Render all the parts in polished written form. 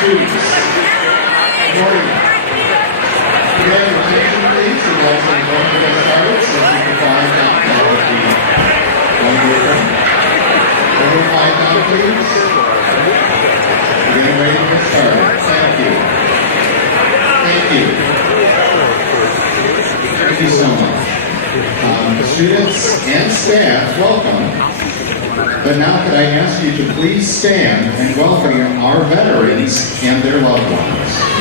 students. Good morning. Could I have your attention, please? We'd like to go ahead and get started so you can find out all of the wonderful. Over 5 now, please. We're getting ready to get started. Thank you. Thank you. Thank you so much. Students and staff, welcome. But now could I ask you to please stand and welcome our veterans and their loved ones.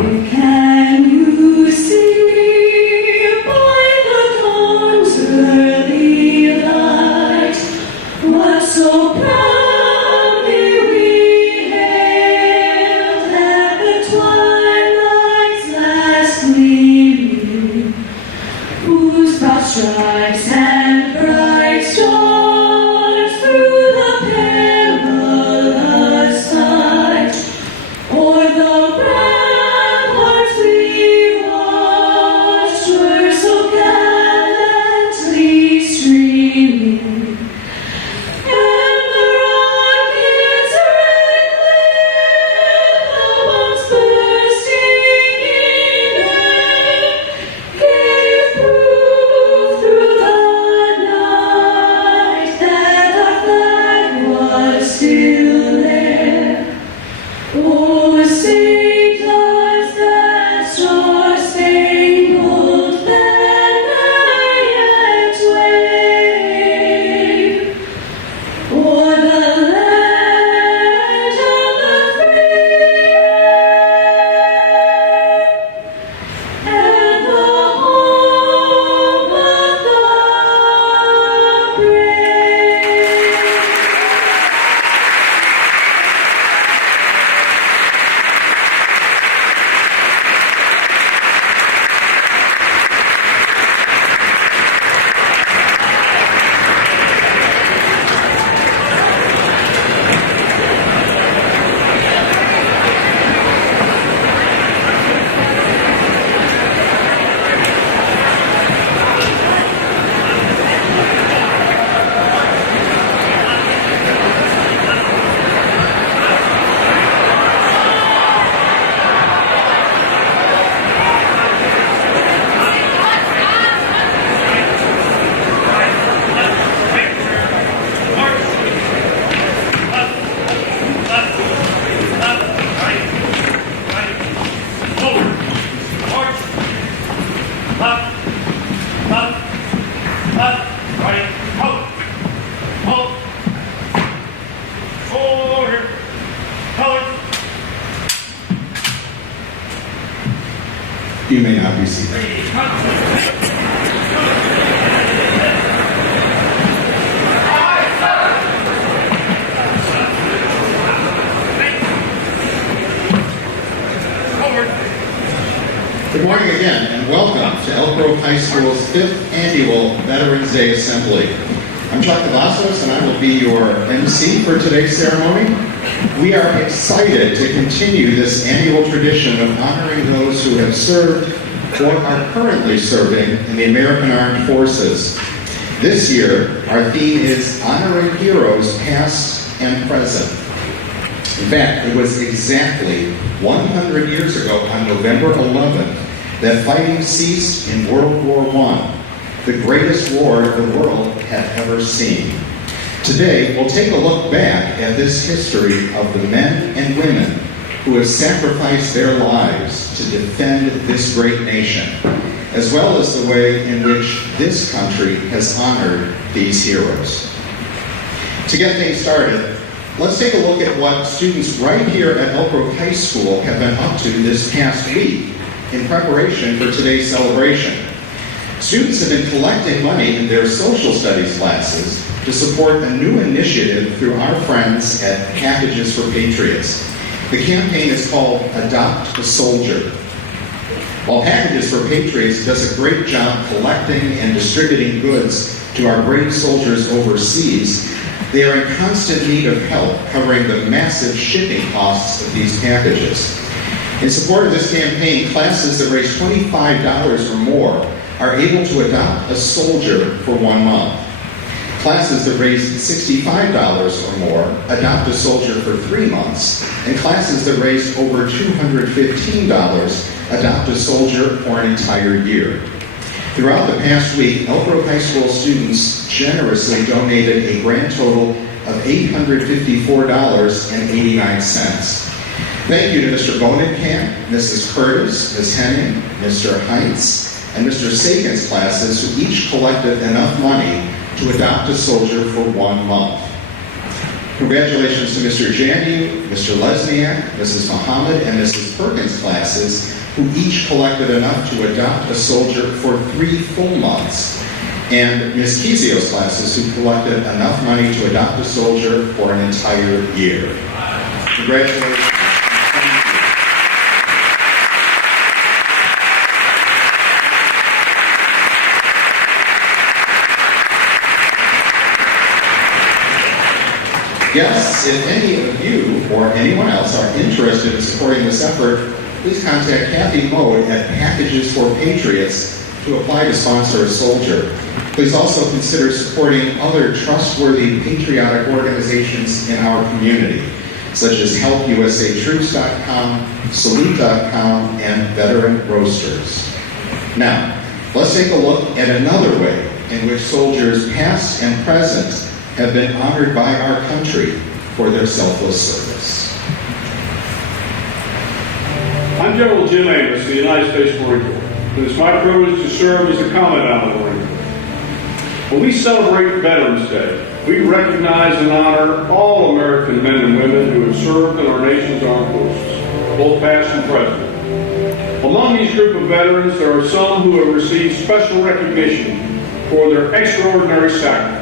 can you see by the dawn's early light what so proudly we hailed at the twilight's last gleaming, whose broad stripes and bright stars through the perilous night o'er the ramparts we watched were so gallantly streaming, and the rocket's red bombs bursting in air gave proof through the night that our flag was still there. Oh, sing us that star-spangled banner yet wave o'er the land of the free and the home of the brave. You may not be seated. Good morning again, and welcome to Elk Grove High School's 5th Annual Veterans Day Assembly. I'm Chuck Cavazos, and I will be your MC for today's ceremony. We are excited to continue this annual tradition of honoring those who have served or are currently serving in the American Armed Forces. This year, our theme is Honoring Heroes Past and Present. In fact, it was exactly 100 years ago on November 11th that fighting ceased in World War I, the greatest war the world had ever seen. Today, we'll take a look back at this history of the men and women who have sacrificed their lives to defend this great nation, as well as the way in which this country has honored these heroes. To get things started, let's take a look at what students right here at Elk Grove High School have been up to this past week in preparation for today's celebration. Students have been collecting money in their social studies classes to support a new initiative through our friends at Packages for Patriots. The campaign is called Adopt a Soldier. While Packages for Patriots does a great job collecting and distributing goods to our brave soldiers overseas, they are in constant need of help covering the massive shipping costs of these packages. In support of this campaign, classes that raise $25 or more are able to adopt a soldier for 1 month. Classes that raise $65 or more adopt a soldier for 3 months, and classes that raise over $215 adopt a soldier for an entire year. Throughout the past week, Elk Grove High School students generously donated a grand total of $854.89. Thank you to Mr. Bonenkamp, Mrs. Curtis, Ms. Henning, Mr. Heintz, and Mr. Sagan's classes who each collected enough money to adopt a soldier for 1 month. Congratulations to Mr. Jandy, Mr. Lesniak, Mrs. Muhammad, and Mrs. Perkins classes, who each collected enough to adopt a soldier for 3 full months, and Ms. Kizio's classes, who collected enough money to adopt a soldier for an entire year. Congratulations. Guests, if any of you or anyone else are interested in supporting this effort, please contact Kathy Mode at Packages for Patriots to apply to sponsor a soldier. Please also consider supporting other trustworthy patriotic organizations in our community, such as HelpUSATroops.com, Salute.com, and Veteran Roasters. Now, let's take a look at another way in which soldiers past and present have been honored by our country for their selfless service. I'm General Jim Amos of the United States Marine Corps, and it's my privilege to serve as the Commandant of the Marine Corps. When we celebrate Veterans Day, we recognize and honor all American men and women who have served in our nation's armed forces, both past and present. Among these group of veterans, there are some who have received special recognition for their extraordinary sacrifice.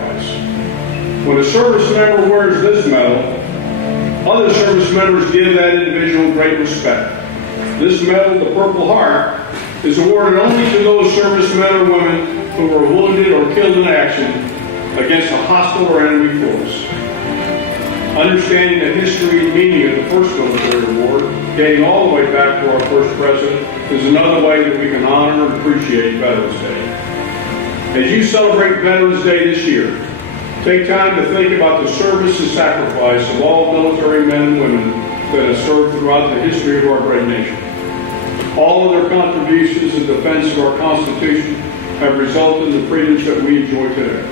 When a service member wears this medal, other service members give that individual great respect. This medal, the Purple Heart, is awarded only to those servicemen or women who were wounded or killed in action against a hostile or enemy force. Understanding the history and meaning of the first military award, dating all the way back to our first president, is another way that we can honor and appreciate Veterans Day. As you celebrate Veterans Day this year, take time to think about the service and sacrifice of all military men and women that have served throughout the history of our great nation. All of their contributions in defense of our Constitution have resulted in the freedoms that we enjoy today.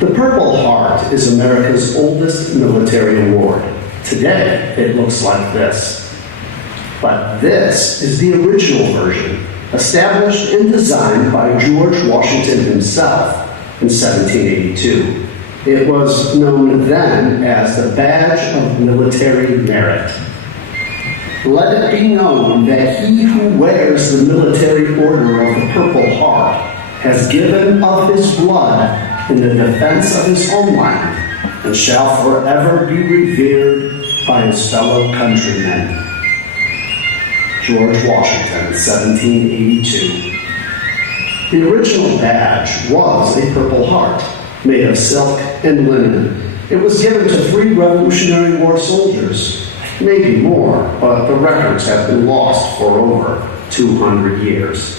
The Purple Heart is America's oldest military award. Today, it looks like this. But this is the original version, established and designed by George Washington himself in 1782. It was known then as the Badge of Military Merit. Let it be known that he who wears the military order of the Purple Heart has given of his blood in the defense of his homeland and shall forever be revered by his fellow countrymen. George Washington, 1782. The original badge was a Purple Heart made of silk and linen. It was given to 3 Revolutionary War soldiers, maybe more, but the records have been lost for over 200 years.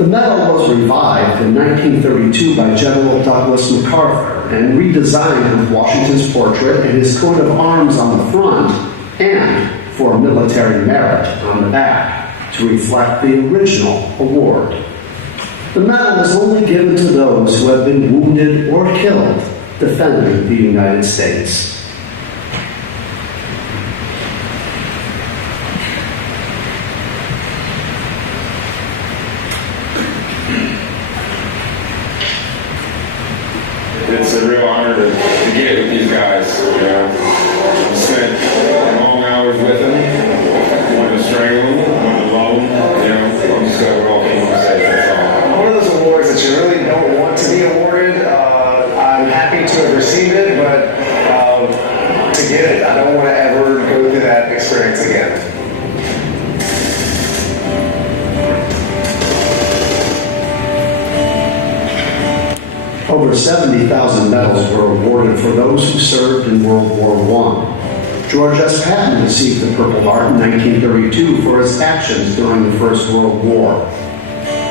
The medal was revived in 1932 by General Douglas MacArthur and redesigned with Washington's portrait and his coat of arms on the front and for military merit on the back to reflect the original award. The medal is only given to those who have been wounded or killed defending the United States. It's a real honor to get it with these guys. You know, I've spent long hours with them. Wanted to strangle them, wanted to love them. You know, I'm just glad we're all came home safe. That's all. One of those awards that you really don't want to be awarded. I'm happy to have received it, but to get it, I don't want to ever go through that experience again. Over 70,000 medals were awarded for those who served in World War I. George S. Patton received the Purple Heart in 1932 for his actions during the First World War.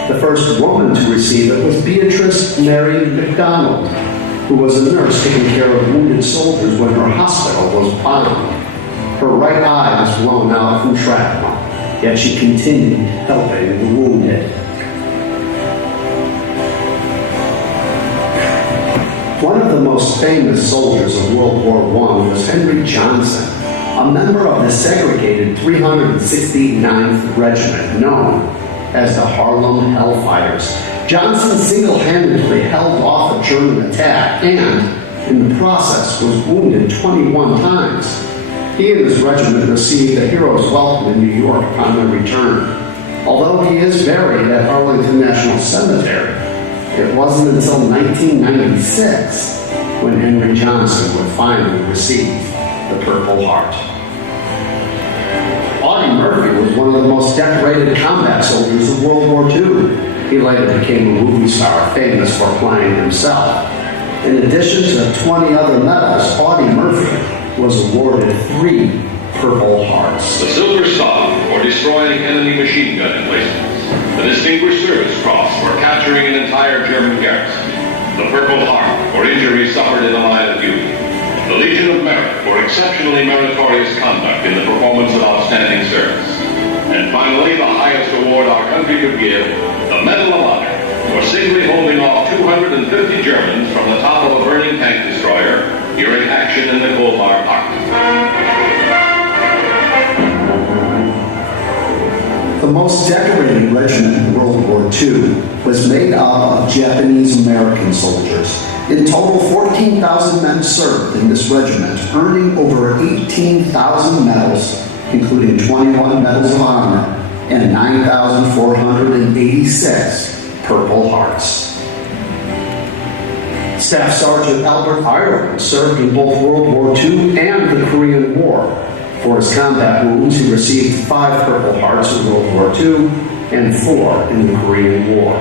The first woman to receive it was Beatrice Mary McDonald, who was a nurse taking care of wounded soldiers when her hospital was bombed. Her right eye was blown out from shrapnel, yet she continued helping the wounded. One of the most famous soldiers of World War I was Henry Johnson, a member of the segregated 369th Regiment known as the Harlem Hellfighters. Johnson single-handedly held off a German attack and, in the process, was wounded 21 times. He and his regiment received a hero's welcome in New York upon their return. Although he is buried at Arlington National Cemetery, it wasn't until 1996 when Henry Johnson would finally receive the Purple Heart. Audie Murphy was one of the most decorated combat soldiers of World War II. He later became a movie star famous for playing himself. In addition to 20 other medals, Audie Murphy was awarded 3 Purple Hearts. The Silver Star for destroying enemy machine gun emplacements. The Distinguished Service Cross for capturing an entire German garrison. The Purple Heart for injuries suffered in the line of duty. The Legion of Merit for exceptionally meritorious conduct in the performance of outstanding service. And finally, the highest award our country could give, the Medal of Honor for safely holding off 250 Germans from the top of a burning tank destroyer during action in the Colmar Park. The most decorated regiment in World War II was made up of Japanese-American soldiers. In total, 14,000 men served in this regiment, earning over 18,000 medals, including 21 Medals of Honor and 9,486 Purple Hearts. Staff Sergeant Albert Ireland served in both World War II and the Korean War. For his combat wounds, he received 5 Purple Hearts in World War II and 4 in the Korean War.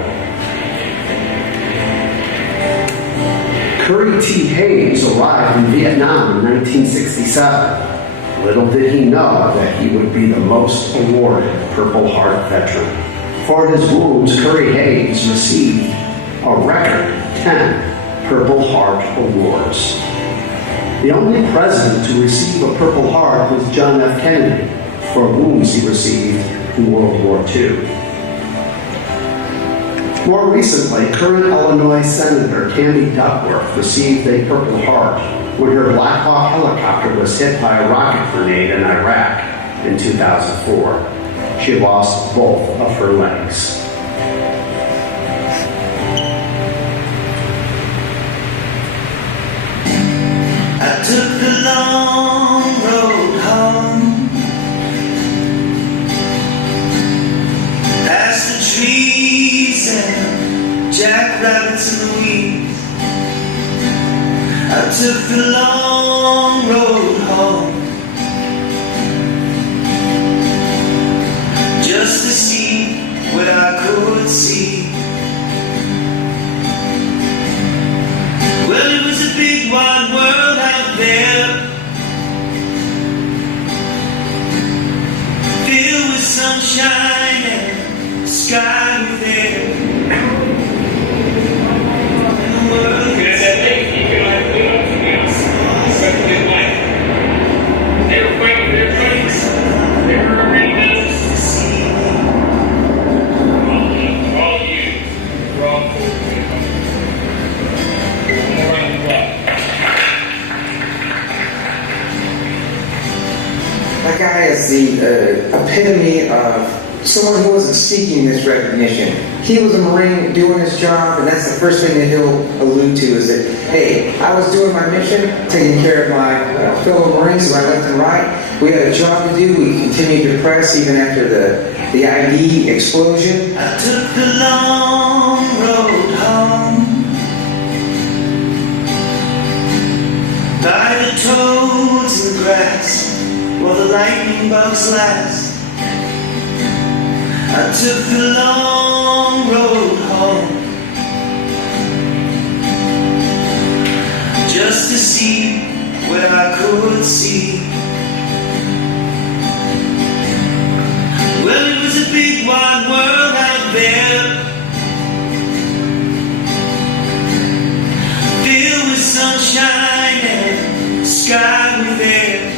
Curry T. Hayes arrived in Vietnam in 1967. Little did he know that he would be the most awarded Purple Heart veteran. For his wounds, Curry Hayes received a record 10 Purple Heart awards. The only president to receive a Purple Heart was John F. Kennedy for wounds he received in World War II. More recently, current Illinois Senator Tammy Duckworth received a Purple Heart when her Black Hawk helicopter was hit by a rocket grenade in Iraq in 2004. She lost both of her legs. I took the long road home, past the trees and jackrabbits in the weeds. I took the long road home, just to see what I could see. Well, it was a big wide world out there, filled with sunshine and sky with air. epitome of someone who wasn't seeking this recognition. He was a Marine doing his job, and that's the first thing that he'll allude to is that, hey, I was doing my mission, taking care of my fellow Marines, my left and right. We had a job to do. We continued to press even after the ID explosion. I took the long road home by the toads and grass while the lightning bugs last. I took the long road home just to see what I could see. Well, it was a big wide world out there, filled with sunshine and sky with air,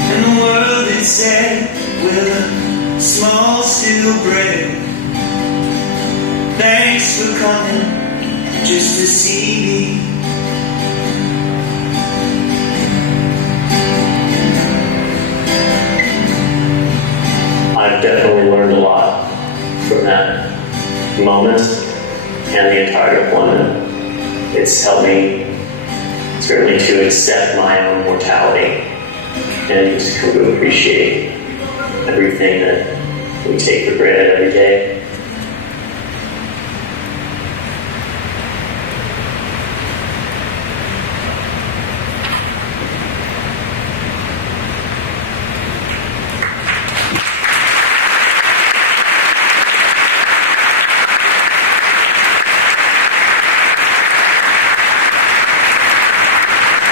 and the world it said with a small steel bread, thanks for coming just to see me. I've definitely learned a lot from that moment and the entire deployment. It's helped me certainly to accept my own mortality and to come to appreciate everything that we take for granted every day.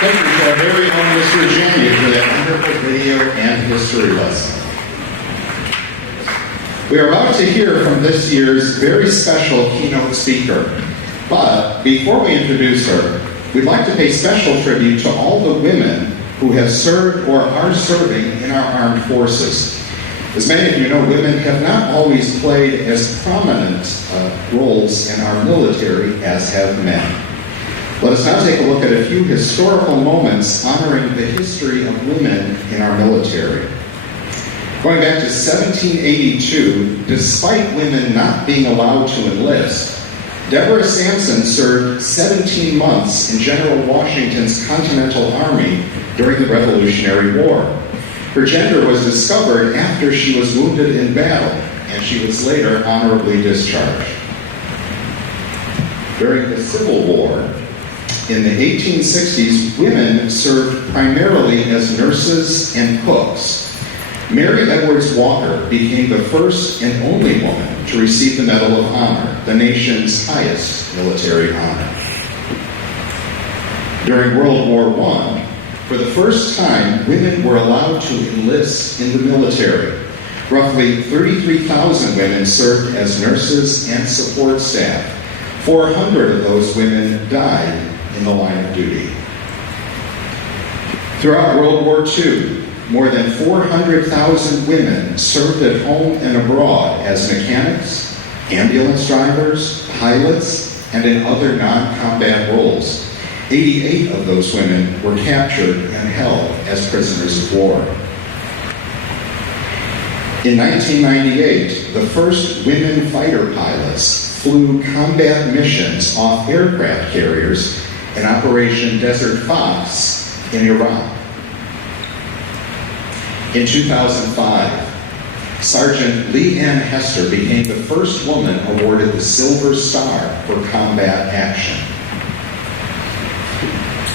Thank you to our very own Mr. Jamie for that wonderful video and history lesson. We are about to hear from this year's very special keynote speaker. But before we introduce her, we'd like to pay special tribute to all the women who have served or are serving in our armed forces. As many of you know, women have not always played as prominent roles in our military as have men. Let us now take a look at a few historical moments honoring the history of women in our military. Going back to 1782, despite women not being allowed to enlist, Deborah Sampson served 17 months in General Washington's Continental Army during the Revolutionary War. Her gender was discovered after she was wounded in battle, and she was later honorably discharged. During the Civil War, in the 1860s, women served primarily as nurses and cooks. Mary Edwards Walker became the first and only woman to receive the Medal of Honor, the nation's highest military honor. During World War I, for the first time, women were allowed to enlist in the military. Roughly 33,000 women served as nurses and support staff. 400 of those women died in the line of duty. Throughout World War II, more than 400,000 women served at home and abroad as mechanics, ambulance drivers, pilots, and in other non-combat roles. 88 of those women were captured and held as prisoners of war. In 1998, the first women fighter pilots flew combat missions off aircraft carriers in Operation Desert Fox in Iraq. In 2005, Sergeant Lee Ann Hester became the first woman awarded the Silver Star for combat action.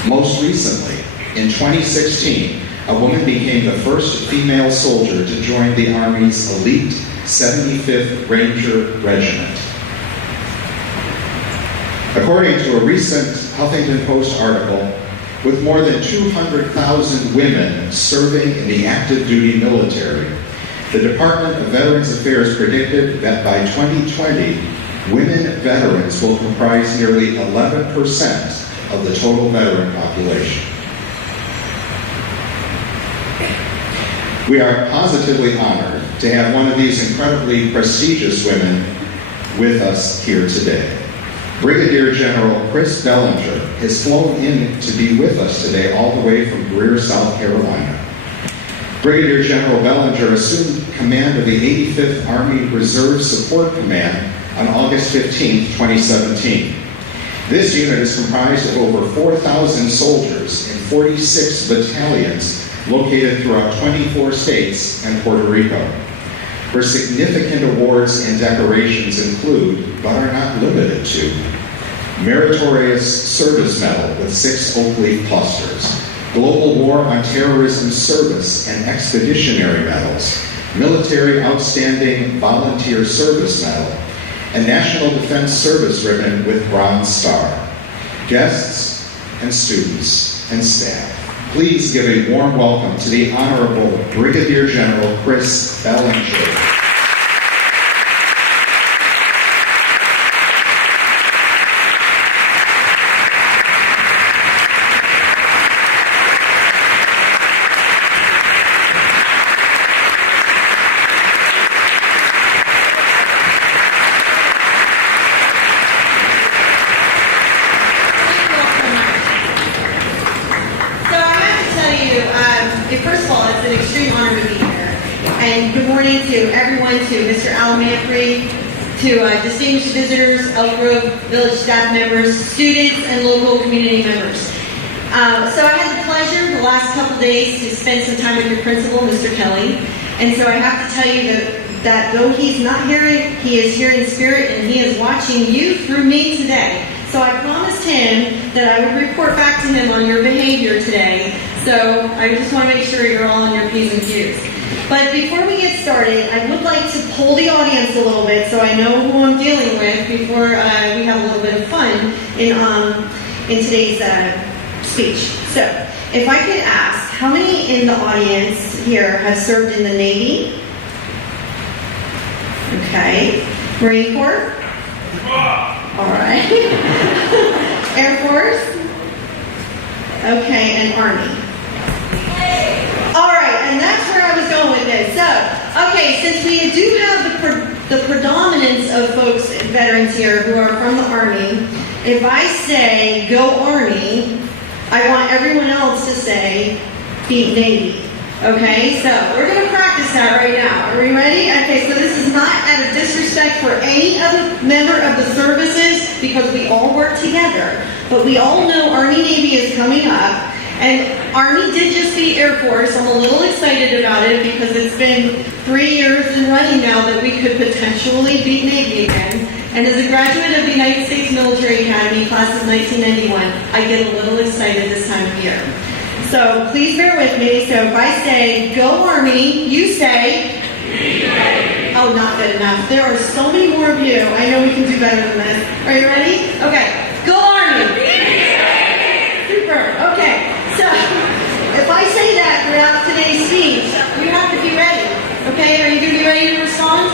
Most recently, in 2016, a woman became the first female soldier to join the Army's elite 75th Ranger Regiment. According to a recent Huffington Post article, with more than 200,000 women serving in the active duty military, the Department of Veterans Affairs predicted that by 2020, women veterans will comprise nearly 11% of the total veteran population. We are positively honored to have one of these incredibly prestigious women with us here today. Brigadier General Chris Bellinger has flown in to be with us today all the way from Greer, South Carolina. Brigadier General Bellinger assumed command of the 85th Army Reserve Support Command on August 15, 2017. This unit is comprised of over 4,000 soldiers in 46 battalions located throughout 24 states and Puerto Rico. Her significant awards and decorations include, but are not limited to, Meritorious Service Medal with 6 oak leaf clusters, Global War on Terrorism Service and Expeditionary Medals, Military Outstanding Volunteer Service Medal, and National Defense Service Ribbon with Bronze Star. Guests and students and staff, please give a warm welcome to the Honorable Brigadier General Chris Bellinger. First of all, it's an extreme honor to be here. And good morning to everyone, to Mr. Al Manfrey, to distinguished visitors, Elk Grove Village staff members, students, and local community members. So I had the pleasure the last couple days to spend some time with your principal, Mr. Kelly. And so I have to tell you that though he's not here, he is here in spirit, and he is watching you through me today. So I promised him that I would report back to him on your behavior today. So I just want to make sure you're all on your P's and Q's. But before we get started, I would like to poll the audience a little bit so I know who I'm dealing with before we have a little bit of fun in today's speech. So if I could ask, how many in the audience here have served in the Navy? Okay. Marine Corps? All right. Air Force? Okay, and Army. All right, and that's where I was going with this. So, okay, since we do have the predominance of folks, veterans here who are from the Army, if I say, go Army, I want everyone else to say, beat Navy. Okay, so we're going to practice that right now. Are we ready? Okay, so this is not out of disrespect for any other member of the services because we all work together. But we all know Army-Navy is coming up. And Army did just beat Air Force. I'm a little excited about it because it's been 3 years in running now that we could potentially beat Navy again. And as a graduate of the United States Military Academy, class of 1991, I get a little excited this time of year. So please bear with me. So if I say, go Army, you say, oh, not good enough. There are so many more of you. I know we can do better than this. Are you ready? Okay. Go Army. Super. Okay. So if I say that throughout today's speech, you have to be ready. Okay? Are you going to be ready to respond?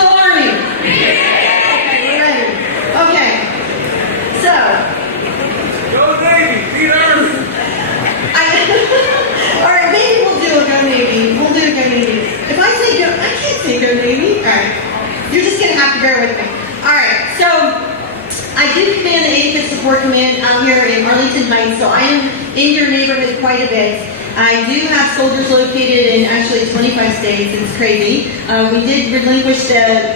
Go Army. Okay, we're ready. Okay. So. Go Navy. Beat Army. All right, maybe we'll do a go Navy. We'll do a go Navy. If I say go, I can't say go Navy. All right. You're just going to have to bear with me. All right. So I do command the 85th Support Command out here in Arlington Heights, so I am in your neighborhood quite a bit. I do have soldiers located in actually 25 states. It's crazy. We did relinquish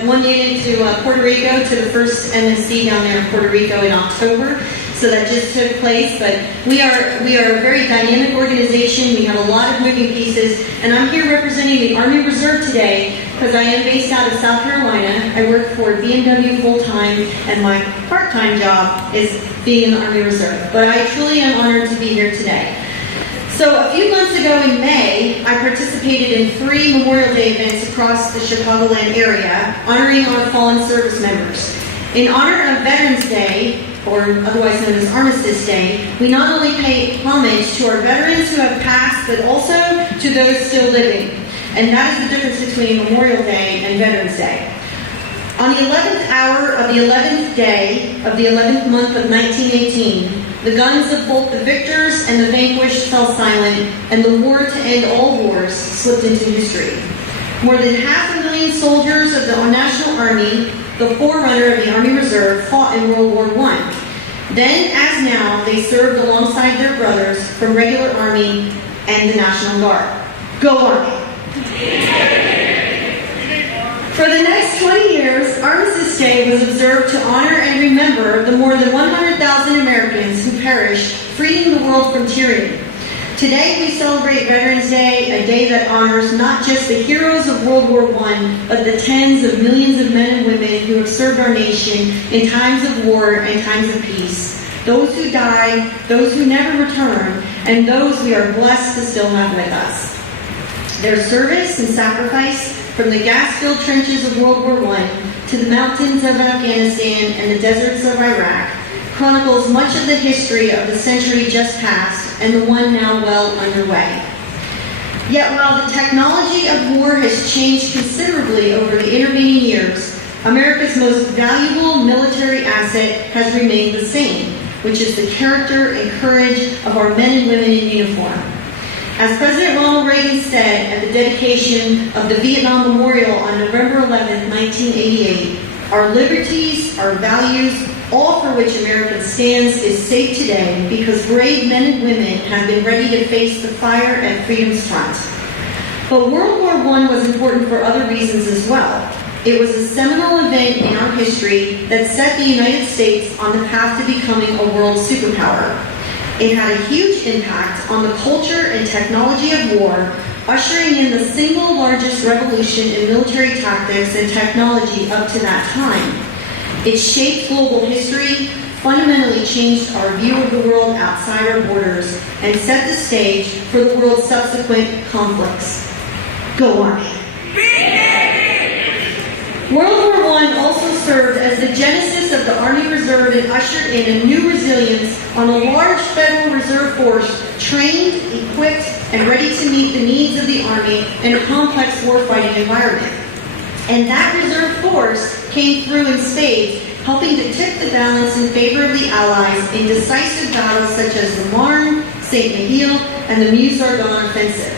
one unit to Puerto Rico, to the first MSC down there in Puerto Rico in October. So that just took place, but we are a very dynamic organization. We have a lot of moving pieces, and I'm here representing the Army Reserve today because I am based out of South Carolina. I work for BMW full-time, and my part-time job is being in the Army Reserve. But I truly am honored to be here today. So a few months ago in May, I participated in 3 Memorial Day events across the Chicagoland area, honoring our fallen service members. In honor of Veterans Day, or otherwise known as Armistice Day, we not only pay homage to our veterans who have passed, but also to those still living. And that is the difference between Memorial Day and Veterans Day. On the 11th hour of the 11th day of the 11th month of 1918, the guns of both the victors and the vanquished fell silent, and the war to end all wars slipped into history. More than 500,000 soldiers of the National Army, the forerunner of the Army Reserve, fought in World War I. Then, as now, they served alongside their brothers from regular Army and the National Guard. Go Army! For the next 20 years, Armistice Day was observed to honor and remember the more than 100,000 Americans who perished freeing the world from tyranny. Today we celebrate Veterans Day, a day that honors not just the heroes of World War I, but the tens of millions of men and women who have served our nation in times of war and times of peace. Those who died, those who never returned, and those we are blessed to still have with us. Their service and sacrifice, from the gas-filled trenches of World War I to the mountains of Afghanistan and the deserts of Iraq, chronicles much of the history of the century just past and the one now well underway. Yet while the technology of war has changed considerably over the intervening years, America's most valuable military asset has remained the same, which is the character and courage of our men and women in uniform. As President Ronald Reagan said at the dedication of the Vietnam Memorial on November 11, 1988, our liberties, our values, all for which America stands, is safe today because brave men and women have been ready to face the fire at freedom's front. But World War I was important for other reasons as well. It was a seminal event in our history that set the United States on the path to becoming a world superpower. It had a huge impact on the culture and technology of war, ushering in the single largest revolution in military tactics and technology up to that time. It shaped global history, fundamentally changed our view of the world outside our borders, and set the stage for the world's subsequent conflicts. Go Army! World War I also served as the genesis of the Army Reserve and ushered in a new resilience on a large Federal Reserve force trained, equipped, and ready to meet the needs of the Army in a complex warfighting environment. And that reserve force came through in spades, helping to tip the balance in favor of the Allies in decisive battles such as the Marne, Saint-Mihiel, and the Meuse-Argonne offensive.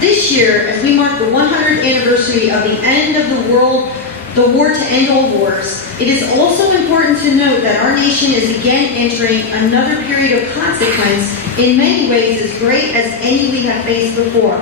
This year, as we mark the 100th anniversary of the end of the war to end all wars, it is also important to note that our nation is again entering another period of consequence, in many ways as great as any we have faced before.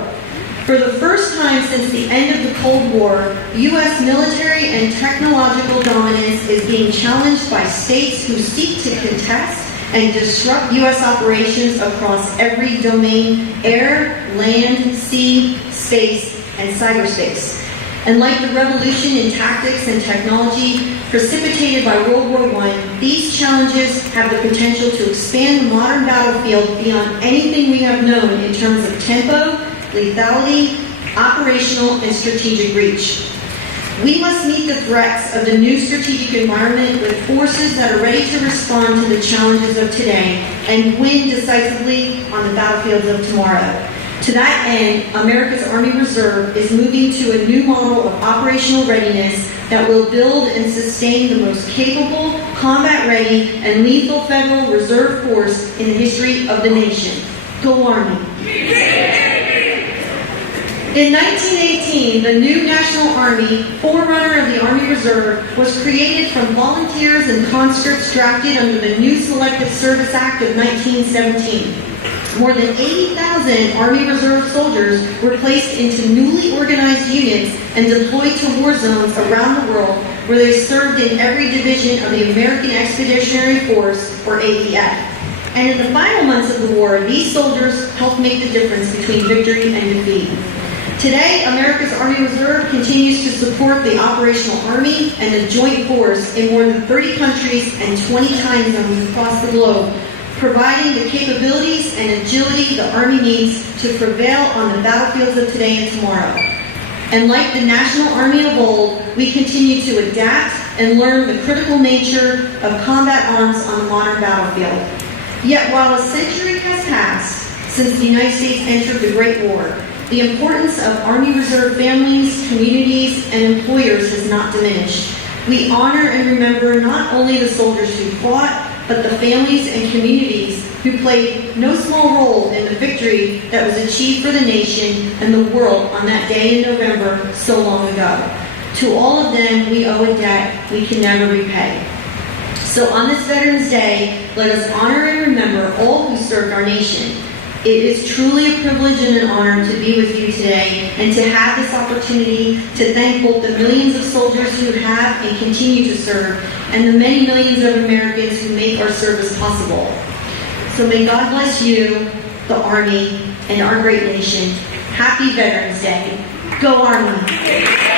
For the first time since the end of the Cold War, U.S. military and technological dominance is being challenged by states who seek to contest and disrupt U.S. operations across every domain: air, land, sea, space, and cyberspace. And like the revolution in tactics and technology precipitated by World War I, these challenges have the potential to expand the modern battlefield beyond anything we have known in terms of tempo, lethality, operational, and strategic reach. We must meet the threats of the new strategic environment with forces that are ready to respond to the challenges of today and win decisively on the battlefields of tomorrow. To that end, America's Army Reserve is moving to a new model of operational readiness that will build and sustain the most capable, combat-ready, and lethal Federal Reserve Force in the history of the nation. Go Army! In 1918, the new National Army, forerunner of the Army Reserve, was created from volunteers and conscripts drafted under the new Selective Service Act of 1917. More than 80,000 Army Reserve soldiers were placed into newly organized units and deployed to war zones around the world, where they served in every division of the American Expeditionary Force, or AEF. And in the final months of the war, these soldiers helped make the difference between victory and defeat. Today, America's Army Reserve continues to support the Operational Army and the Joint Force in more than 30 countries and 20 time zones across the globe, providing the capabilities and agility the Army needs to prevail on the battlefields of today and tomorrow. And like the National Army of old, we continue to adapt and learn the critical nature of combat arms on the modern battlefield. Yet while a century has passed since the United States entered the Great War, the importance of Army Reserve families, communities, and employers has not diminished. We honor and remember not only the soldiers who fought, but the families and communities who played no small role in the victory that was achieved for the nation and the world on that day in November so long ago. To all of them, we owe a debt we can never repay. So on this Veterans Day, let us honor and remember all who served our nation. It is truly a privilege and an honor to be with you today and to have this opportunity to thank both the millions of soldiers who have and continue to serve and the many millions of Americans who make our service possible. So may God bless you, the Army, and our great nation. Happy Veterans Day. Go Army!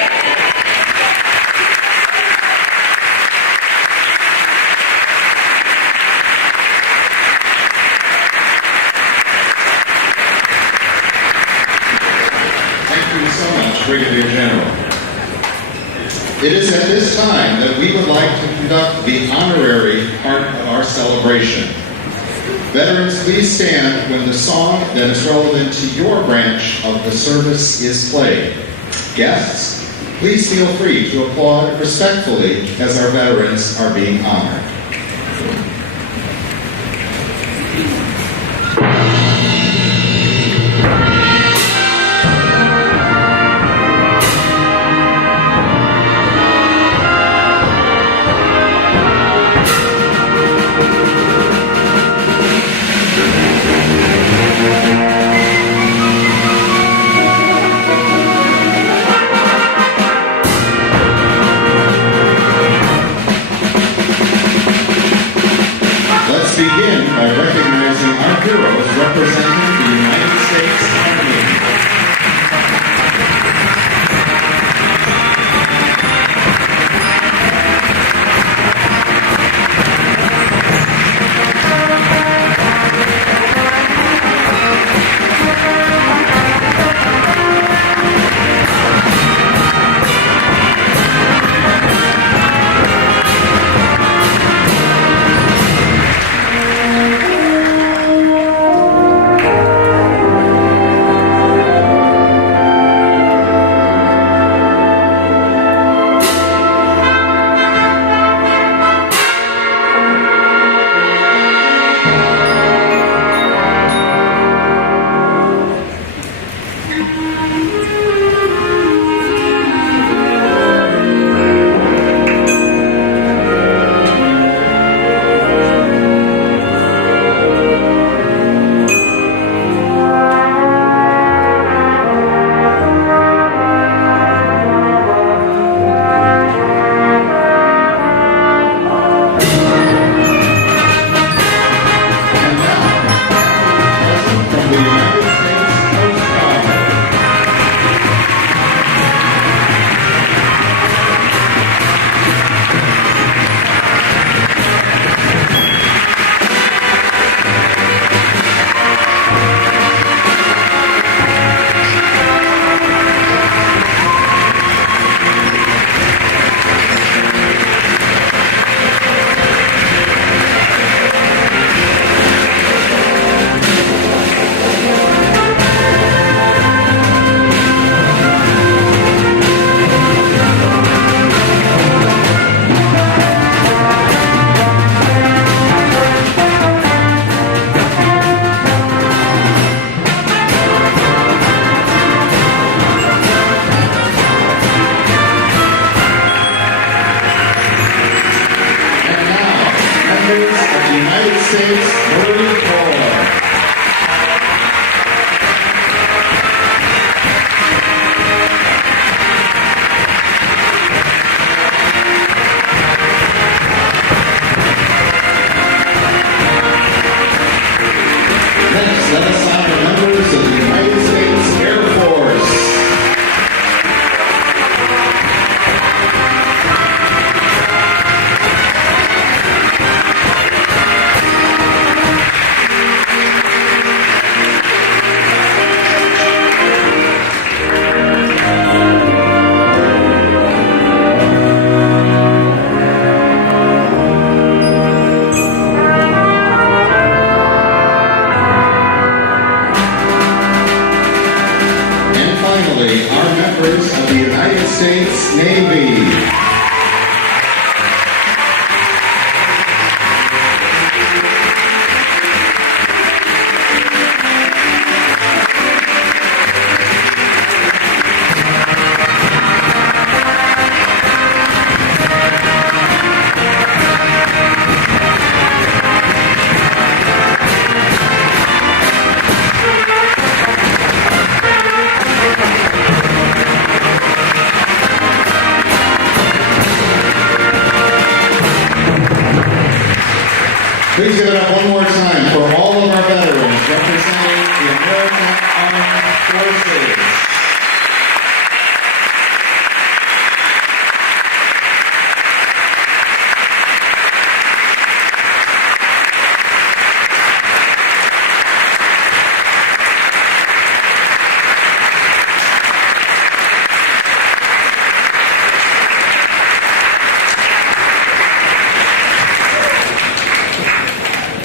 Brigadier General. It is at this time that we would like to conduct the honorary part of our celebration. Veterans, please stand when the song that is relevant to your branch of the service is played. Guests, please feel free to applaud respectfully as our veterans are being honored. Begin by recognizing our heroes representing the United States Army. Please give it up one more time for all of our veterans representing the American Armed Forces.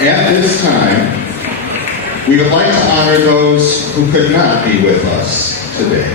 At this time, we would like to honor those who could not be with us today.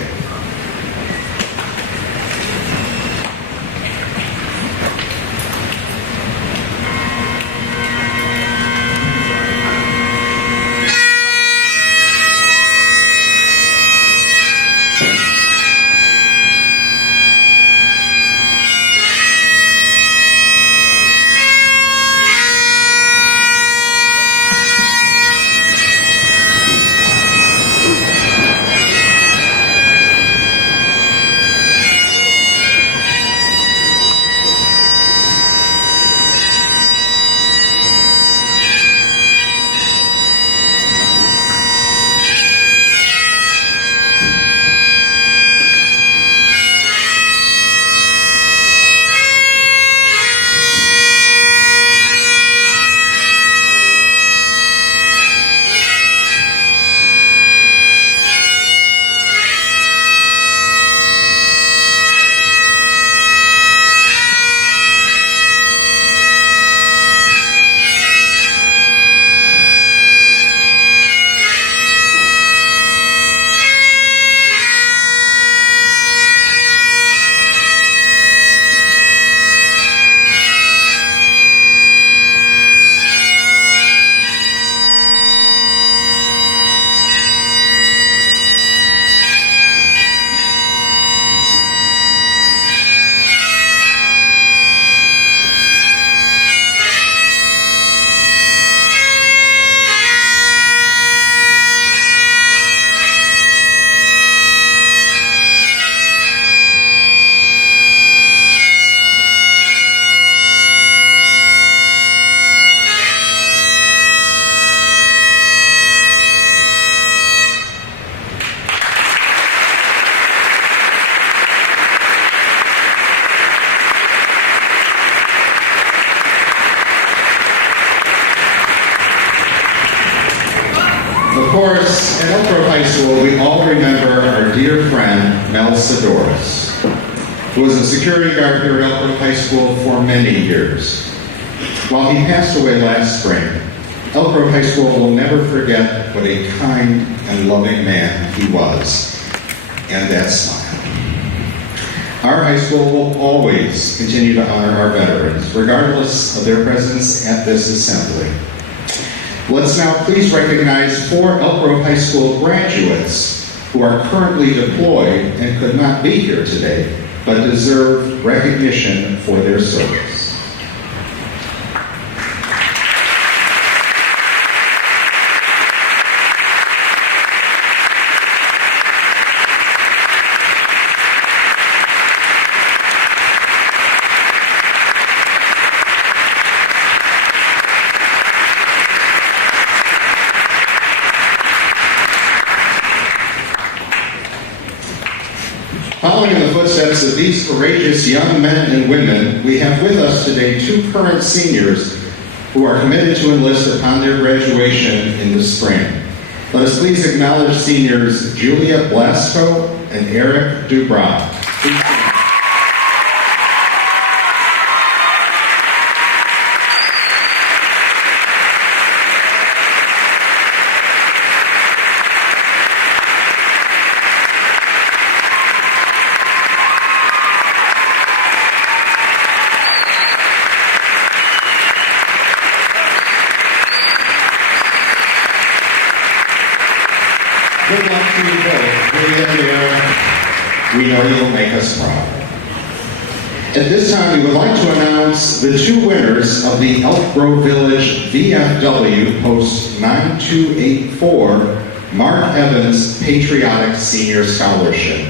Of course, at Elk Grove High School, we all remember our dear friend, Mel Sidoris, who was a security guard here at Elk Grove High School for many years. While he passed away last spring, Elk Grove High School will never forget what a kind and loving man he was, and that smile. Our high school will always continue to honor our veterans, regardless of their presence at this assembly. Let's now please recognize 4 Elk Grove High School graduates who are currently deployed and could not be here today, but deserve recognition for their service. Following in the footsteps of these courageous young men and women, we have with us today 2 current seniors who are committed to enlist upon their graduation in the spring. Let us please acknowledge seniors Julia Blasco and Eric Dubrow. Good luck to you both. We know you'll make us proud. At this time, we would like to announce the 2 winners of the Elk Grove Village VFW Post 9284 Mark Evans Patriotic Senior Scholarship.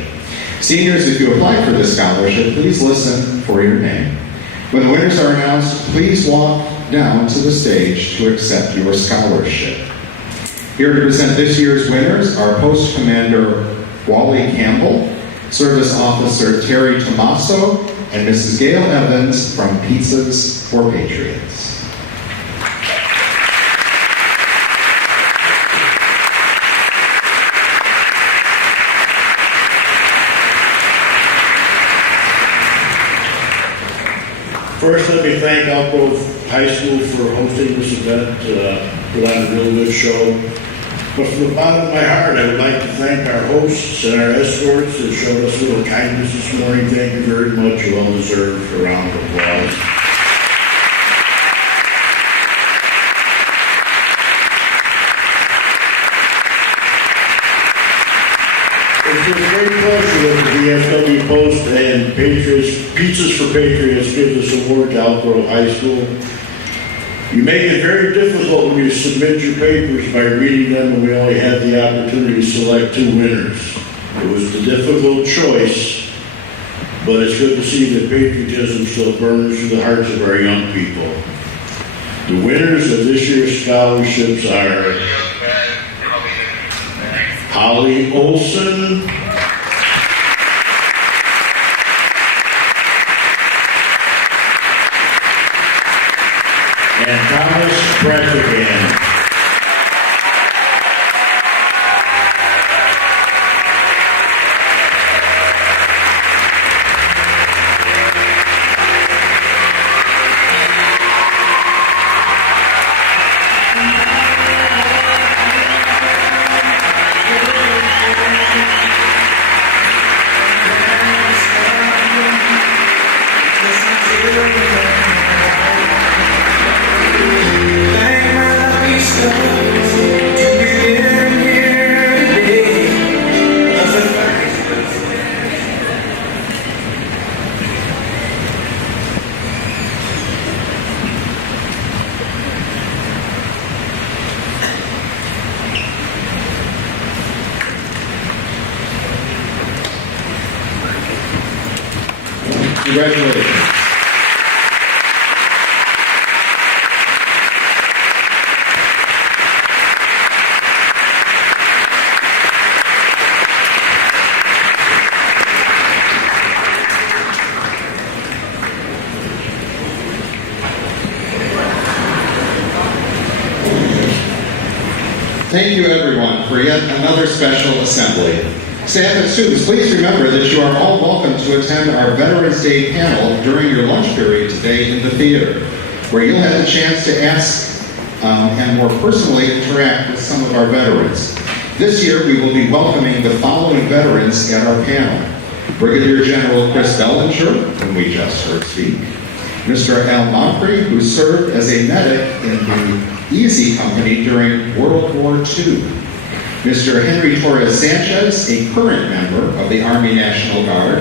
Seniors, if you apply for this scholarship, please listen for your name. When the winners are announced, please walk down to the stage to accept your scholarship. Here to present this year's winners are Post Commander Wally Campbell, Service Officer Terry Tomaso, and Mrs. Gail Evans from Pizzas for Patriots. First, let me thank Elko High School for hosting this event. Put on a really good show. But from the bottom of my heart, I would like to thank our hosts and our escorts that showed us a little kindness this morning. Thank you very much. You all deserve a round of applause. It's a great pleasure that the VFW Post and Patriots, Pizzas for Patriots, give this award to Elko High School. You make it very difficult when you submit your papers by reading them, and we only had the opportunity to select 2 winners. It was a difficult choice, but it's good to see that patriotism still burns through the hearts of our young people. The winners of this year's scholarships are Holly Olson, and Thomas Bradford. Congratulations. Thank you, everyone, for yet another special assembly. Staff and students, please remember that you are all welcome to attend our Veterans Day panel during your lunch period today in the theater, where you'll have the chance to ask and more personally interact with some of our veterans. This year, we will be welcoming the following veterans at our panel. Brigadier General Chris Bellinger, whom we just heard speak. Mr. Al Montry, who served as a medic in the Easy Company during World War II. Mr. Henry Torres Sanchez, a current member of the Army National Guard,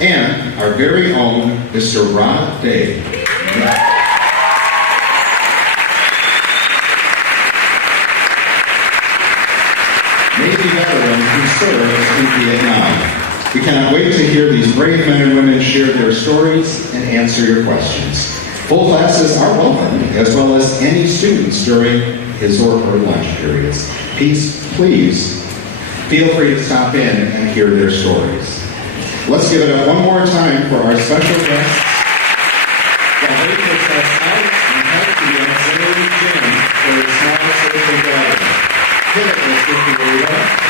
and our very own Mr. Rod Day. Navy veteran who served in Vietnam. We cannot wait to hear these brave men and women share their stories and answer your questions. Full classes are welcome, as well as any students during his or her lunch periods. Please feel free to stop in and hear their stories. Let's give it up one more time for our special guests while they take us out and help the auxiliary gym for a small social gathering. Hit it, Mr. Figueroa.